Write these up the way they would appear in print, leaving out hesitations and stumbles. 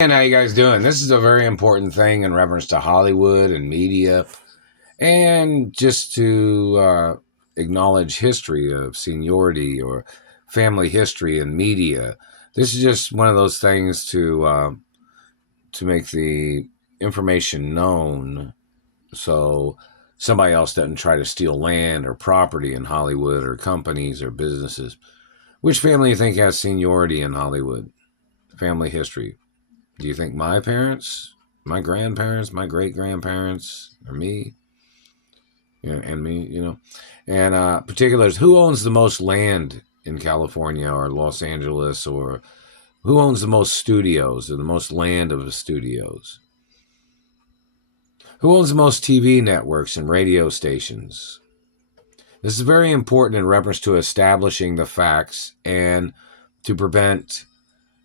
And how you guys doing? This is a very important thing in reference to Hollywood and media, and just to acknowledge history of seniority or family history in media. This is just one of those things to make the information known, so somebody else doesn't try to steal land or property in Hollywood or companies or businesses. Which family do you think has seniority in Hollywood? Family history. Do you think my parents, my grandparents, my great grandparents, or me? Yeah, and me, And particulars, who owns the most land in California or Los Angeles, or who owns the most studios or the most land of the studios? Who owns the most TV networks and radio stations? This is very important in reference to establishing the facts and to prevent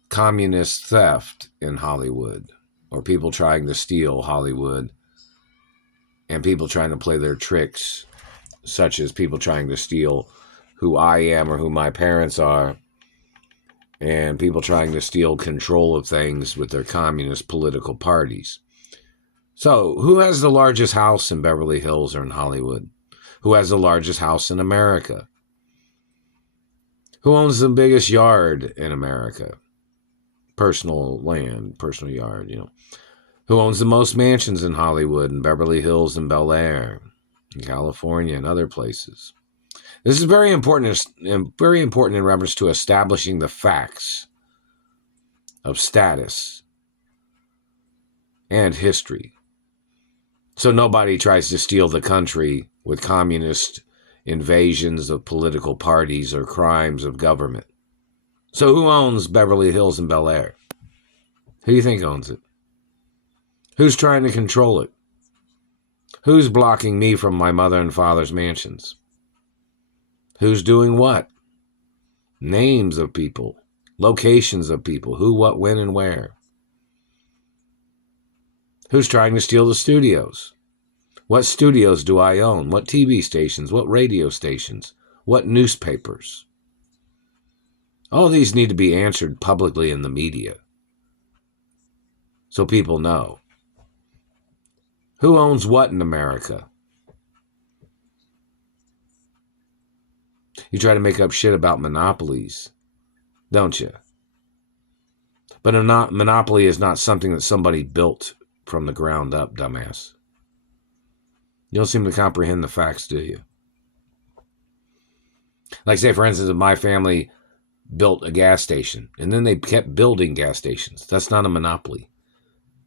communist theft in Hollywood, or people trying to steal Hollywood, and people trying to play their tricks, such as people trying to steal who I am or who my parents are, and people trying to steal control of things with their communist political parties. So, who has the largest house in Beverly Hills or in Hollywood? Who has the largest house in America? Who owns the biggest yard in America? Personal land, personal yard, Who owns the most mansions in Hollywood and Beverly Hills and Bel Air, in California and other places? This is very important in reference to establishing the facts of status and history. So nobody tries to steal the country with communist invasions of political parties or crimes of government. So who owns Beverly Hills and Bel Air? Who do you think owns it? Who's trying to control it? Who's blocking me from my mother and father's mansions? Who's doing what? Names of people, locations of people, who, what, when, and where. Who's trying to steal the studios? What studios do I own? What TV stations? What radio stations? What newspapers? All these need to be answered publicly in the media, so people know. Who owns what in America? You try to make up shit about monopolies, don't you? But a monopoly is not something that somebody built from the ground up, dumbass. You don't seem to comprehend the facts, do you? Like, say, for instance, if my family built a gas station, and then they kept building gas stations. That's not a monopoly,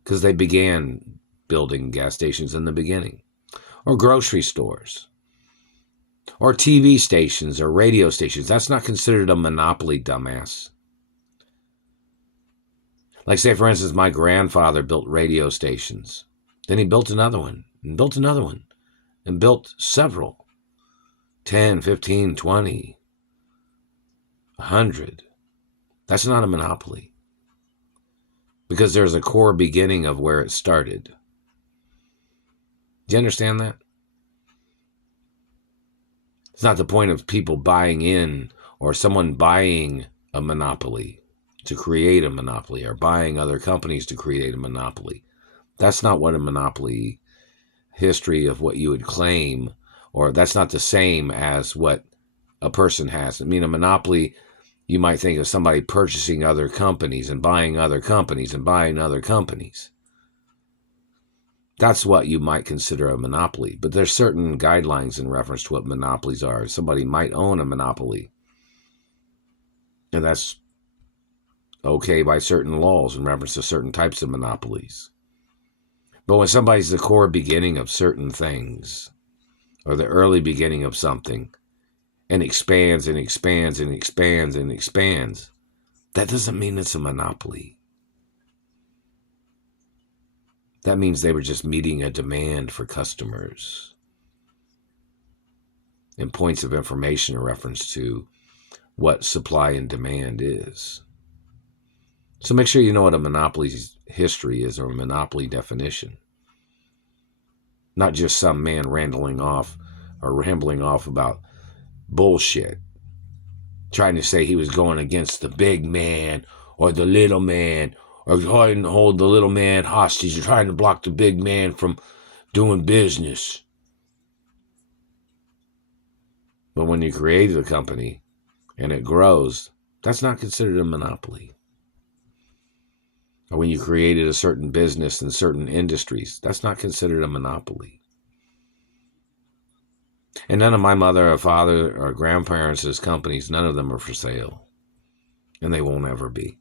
because they began building gas stations in the beginning. Or grocery stores. Or TV stations or radio stations. That's not considered a monopoly, dumbass. Like, say, for instance, my grandfather built radio stations. Then he built another one, and built another one, and built several. 10, 15, 20, 100. That's not a monopoly, because there's a core beginning of where it started. Do you understand that? It's not the point of people buying in, or someone buying a monopoly to create a monopoly, or buying other companies to create a monopoly. That's not what a monopoly history of what you would claim, or that's not the same as what a person has. I mean, a monopoly, you might think of somebody purchasing other companies and buying other companies and buying other companies. That's what you might consider a monopoly. But there's certain guidelines in reference to what monopolies are. Somebody might own a monopoly, and that's okay by certain laws in reference to certain types of monopolies. But when somebody's the core beginning of certain things, or the early beginning of something, and expands and expands and expands and expands, that doesn't mean it's a monopoly. That means they were just meeting a demand for customers and points of information in reference to what supply and demand is. So make sure you know what a monopoly's history is, or a monopoly definition. Not just some man rambling off about bullshit, trying to say he was going against the big man or the little man Or trying to hold the little man hostage. You're trying to block the big man from doing business. But when you create a company and it grows, that's not considered a monopoly. Or when you created a certain business in certain industries, that's not considered a monopoly. And none of my mother or father or grandparents' companies, none of them are for sale. And they won't ever be.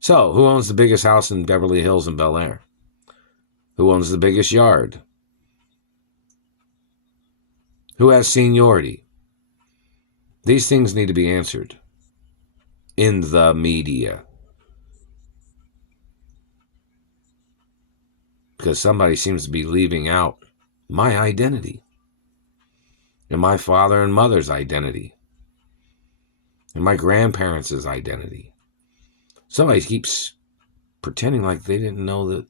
So, who owns the biggest house in Beverly Hills and Bel Air? Who owns the biggest yard? Who has seniority? These things need to be answered in the media. Because somebody seems to be leaving out my identity. And my father and mother's identity. And my grandparents' identity. Somebody keeps pretending like they didn't know that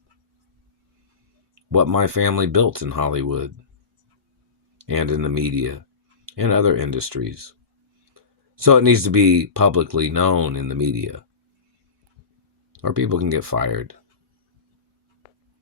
what my family built in Hollywood and in the media and other industries. So it needs to be publicly known in the media, or people can get fired.